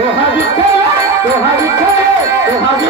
তোহারি তোহারি তোহারি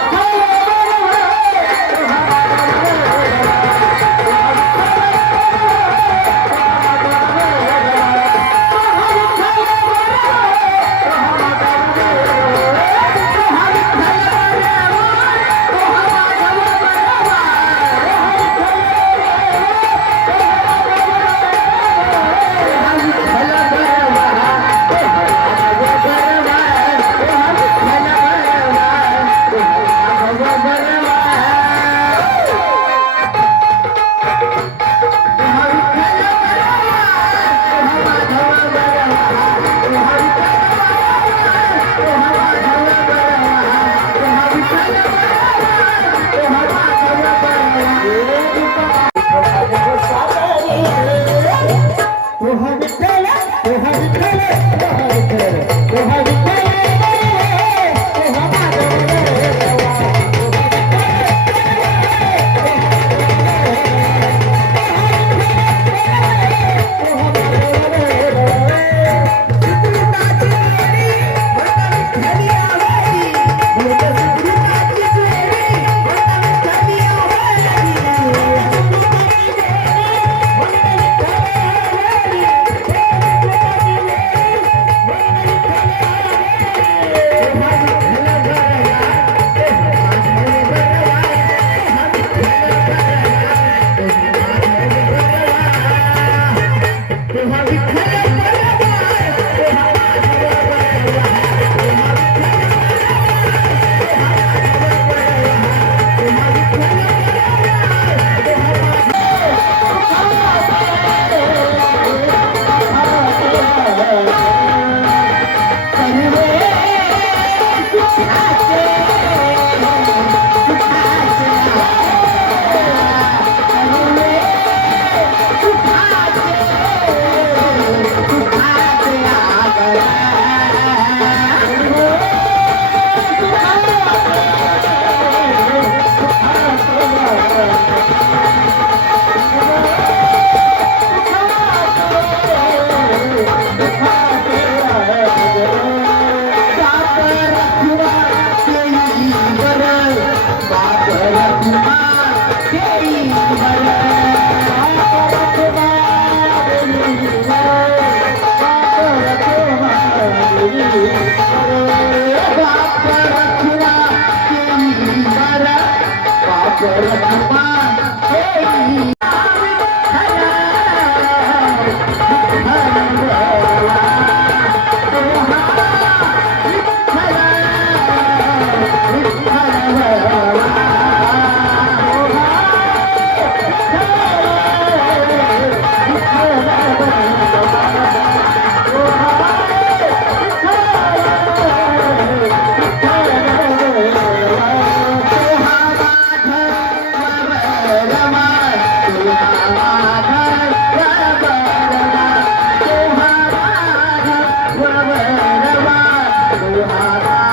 Bye.